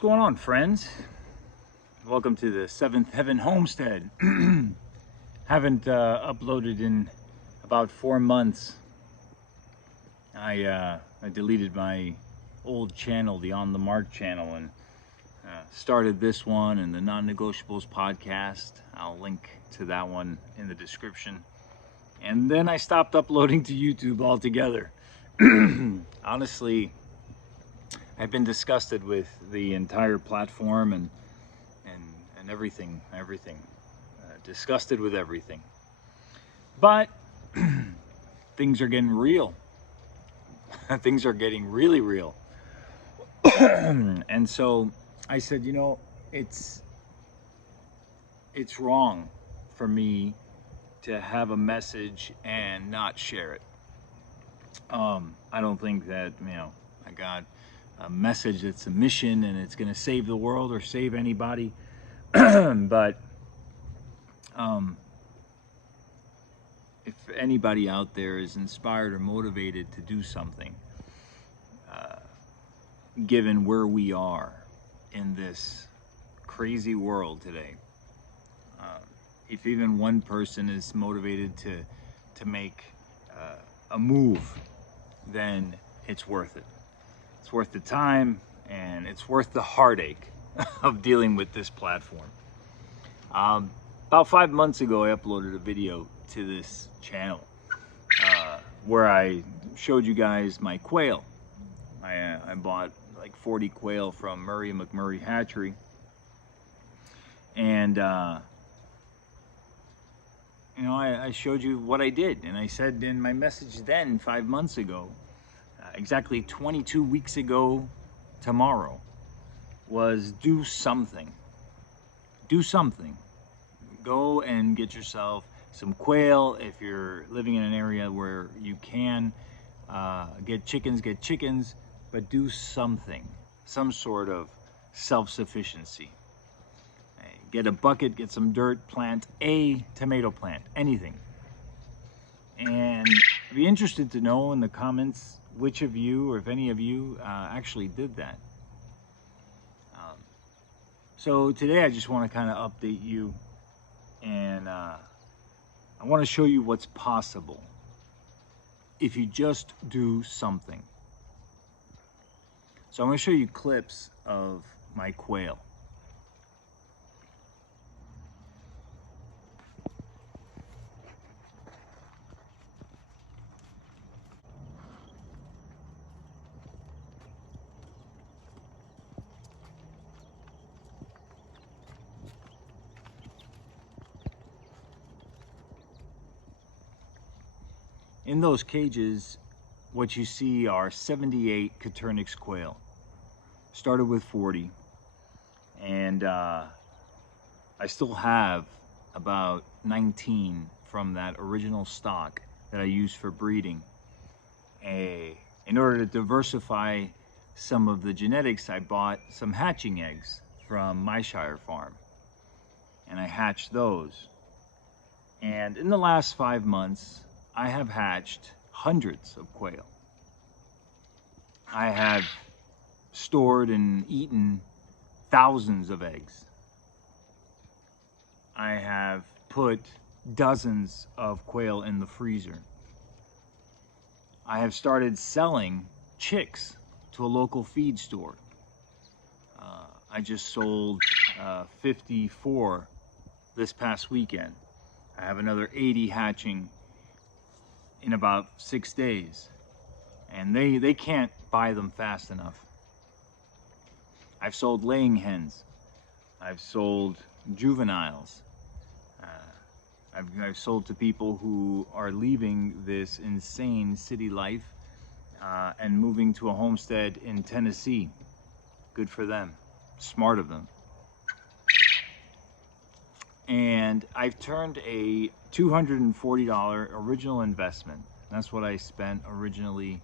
What's going on, friends? Welcome to the Seventh Heaven Homestead. Haven't uploaded in about 4 months. I deleted my old channel, the On the Mark channel, and started this one and the Non-Negotiables podcast. I'll link to that one in the description. And then I stopped uploading to YouTube altogether. Honestly, I've been disgusted with the entire platform and everything. Disgusted with everything. But things are getting real. Things are getting really real. And so I said, you know, it's wrong for me to have a message and not share it. I don't think that, you know, I got a message that's a mission and it's going to save the world or save anybody. But if anybody out there is inspired or motivated to do something, given where we are in this crazy world today, if even one person is motivated to make a move, then it's worth it. It's worth the time, and it's worth the heartache of dealing with this platform. About 5 months ago, I uploaded a video to this channel where I showed you guys my quail. I bought like 40 quail from Murray and McMurray Hatchery, and you know, I showed you what I did, and I said in my message then 5 months ago, exactly 22 weeks ago tomorrow, was do something. Do something. Go and get yourself some quail. If you're living in an area where you can get chickens, but do something, some sort of self-sufficiency. Get a bucket, get some dirt, plant a tomato plant, anything. And I'd be interested to know in the comments which of you, or if any of you, actually did that. So today I just want to kind of update you, and I want to show you what's possible if you just do something. So I'm going to show you clips of my quail. In those cages, what you see are 78 Coturnix quail. Started with 40, and I still have about 19 from that original stock that I used for breeding. In order to diversify some of the genetics, I bought some hatching eggs from my Shire farm, and I hatched those. And in the last 5 months, I have hatched hundreds of quail. I have stored and eaten thousands of eggs. I have put dozens of quail in the freezer. I have started selling chicks to a local feed store. I just sold 54 this past weekend. I have another 80 hatching in about 6 days, and they can't buy them fast enough. I've sold laying hens. I've sold juveniles. I've sold to people who are leaving this insane city life and moving to a homestead in Tennessee. Good for them. Smart of them. And I've turned a $240 original investment. That's what I spent originally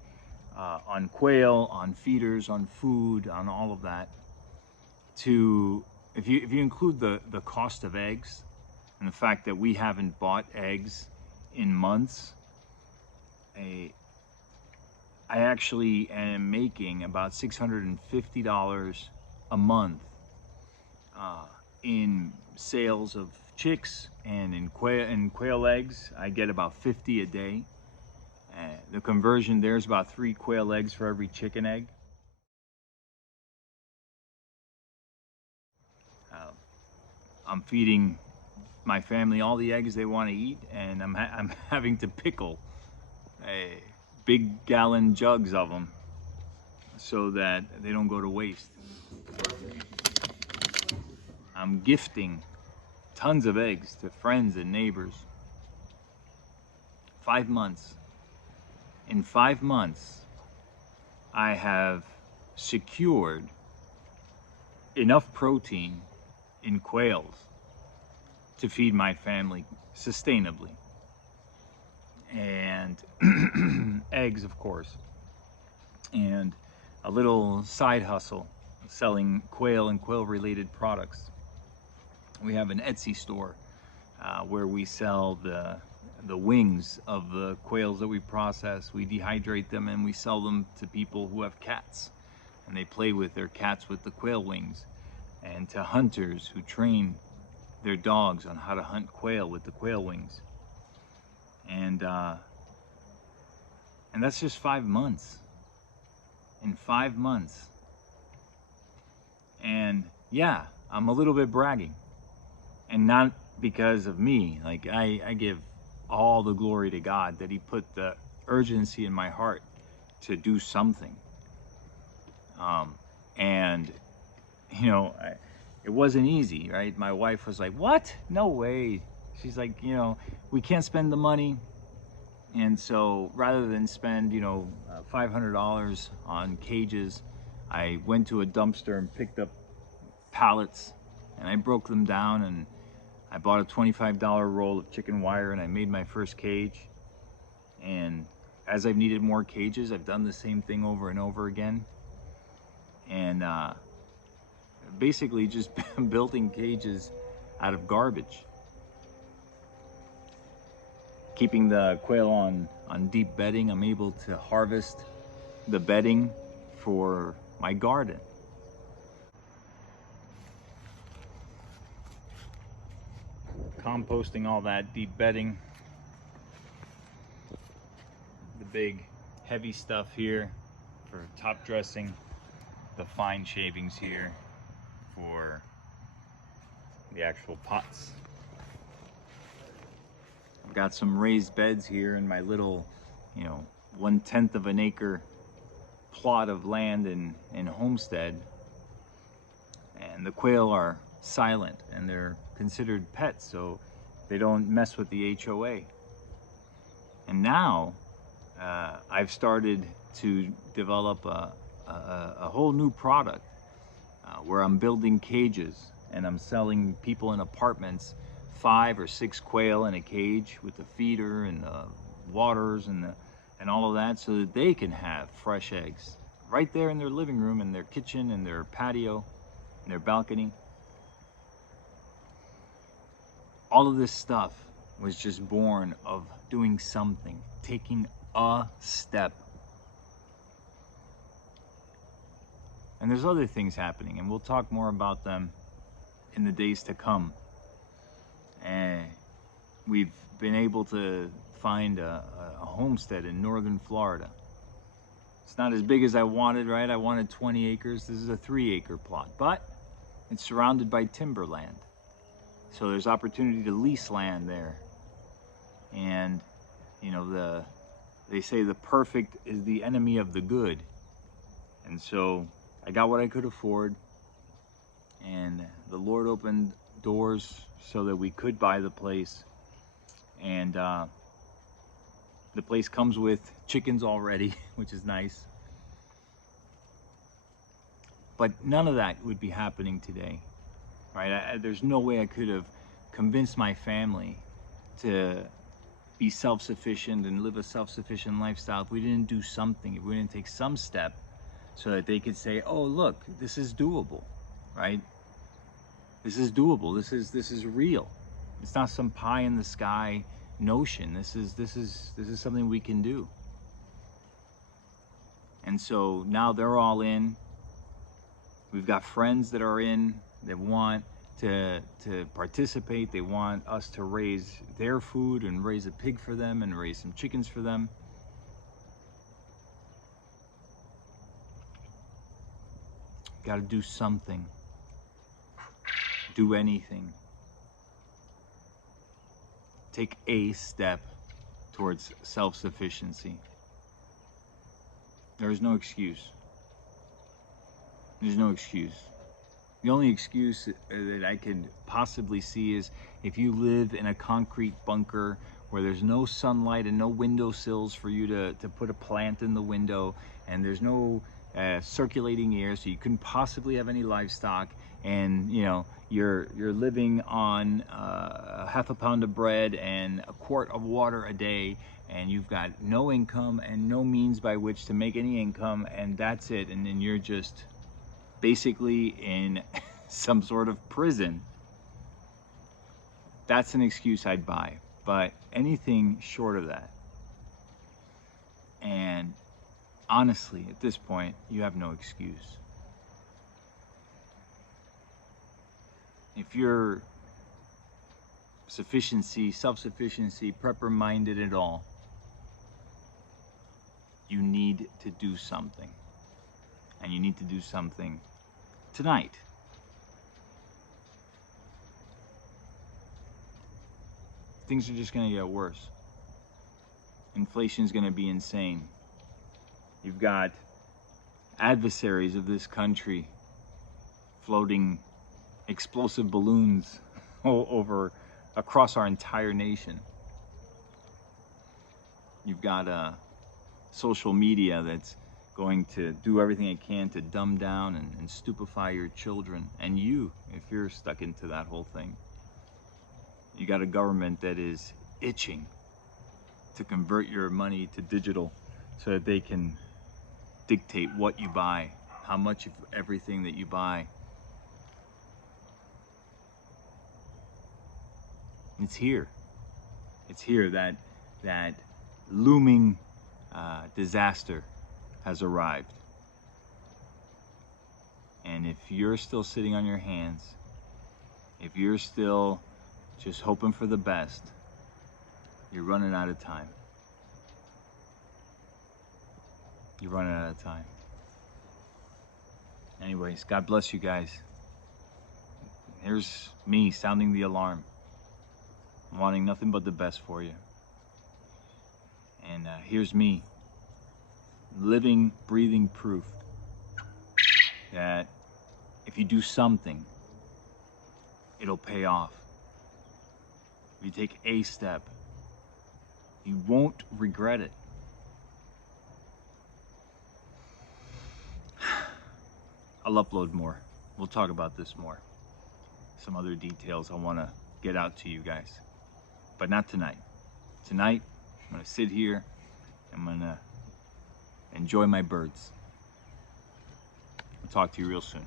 on quail, on feeders, on food, on all of that. To, if you include the cost of eggs and the fact that we haven't bought eggs in months, I actually am making about $650 a month in sales of chicks, and in quail eggs I get about 50 a day. The conversion there is about 3 quail eggs for every chicken egg. I'm feeding my family all the eggs they want to eat, and I'm having to pickle big gallon jugs of them so that they don't go to waste. I'm gifting tons of eggs to friends and neighbors. 5 months. In 5 months, I have secured enough protein in quails to feed my family sustainably. And eggs, of course. And a little side hustle selling quail and quail related products. We have an Etsy store where we sell the wings of the quails that we process. We dehydrate them and we sell them to people who have cats, and they play with their cats with the quail wings, and to hunters who train their dogs on how to hunt quail with the quail wings. And that's just 5 months. In 5 months. And yeah, I'm a little bit bragging, and not because of me. Like, I give all the glory to God that He put the urgency in my heart to do something. And you know, it wasn't easy, right? My wife was like, "What? No way." She's like, "You know, we can't spend the money." And so rather than spend, you know, $500 on cages, I went to a dumpster and picked up pallets, and I broke them down, and I bought a $25 roll of chicken wire, and I made my first cage. And as I've needed more cages, I've done the same thing over and over again. And basically just building cages out of garbage. Keeping the quail on deep bedding, I'm able to harvest the bedding for my garden. Composting all that deep bedding. The big heavy stuff here for top dressing. The fine shavings here for the actual pots. I've got some raised beds here in my little, you know, 1/10 of an acre plot of land in Homestead. And the quail are silent, and they're considered pets, so they don't mess with the HOA. And now I've started to develop a whole new product where I'm building cages, and I'm selling people in apartments 5 or 6 quail in a cage with the feeder and the waters and all of that, so that they can have fresh eggs right there in their living room, in their kitchen, in their patio, in their balcony. All of this stuff was just born of doing something, taking a step. And there's other things happening, and we'll talk more about them in the days to come. And we've been able to find a homestead in northern Florida. It's not as big as I wanted, right? I wanted 20 acres. This is a 3-acre plot, but it's surrounded by timberland. So there's opportunity to lease land there. And, you know, they say the perfect is the enemy of the good. And so I got what I could afford, and the Lord opened doors so that we could buy the place. And the place comes with chickens already, which is nice. But none of that would be happening today, right? There's no way I could have convinced my family to be self-sufficient and live a self-sufficient lifestyle if we didn't do something, if we didn't take some step so that they could say, "Oh, look, this is doable," right? This is doable. This is real. It's not some pie in the sky notion. This is something we can do. And so now they're all in. We've got friends that are in, that want to participate. They want us to raise their food and raise a pig for them and raise some chickens for them. Got to do something. Do anything. Take a step towards self-sufficiency. There is no excuse. There's no excuse. The only excuse that I could possibly see is if you live in a concrete bunker where there's no sunlight and no windowsills for you to put a plant in the window, and there's no circulating air, so you couldn't possibly have any livestock, and you know you're living on half a pound of bread and a quart of water a day, and you've got no income and no means by which to make any income, and that's it, and then you're just basically in some sort of prison. That's an excuse I'd buy, but anything short of that, and honestly, at this point, you have no excuse. If you're self-sufficiency, prepper-minded at all, you need to do something. And you need to do something tonight. Things are just going to get worse. Inflation's going to be insane. You've got adversaries of this country floating explosive balloons across our entire nation. You've got social media that's going to do everything it can to dumb down and stupefy your children, and you, if you're stuck into that whole thing. You got a government that is itching to convert your money to digital so that they can dictate what you buy, how much of everything that you buy. It's here. It's here. That looming disaster has arrived. And if you're still sitting on your hands, if you're still just hoping for the best, you're running out of time. You're running out of time. Anyways, God bless you guys. Here's me sounding the alarm, wanting nothing but the best for you. And here's me, living, breathing proof that if you do something, it'll pay off. If you take a step, you won't regret it. I'll upload more. We'll talk about this more. Some other details I want to get out to you guys. But not tonight. Tonight, I'm going to sit here. I'm going to enjoy my birds. I'll talk to you real soon.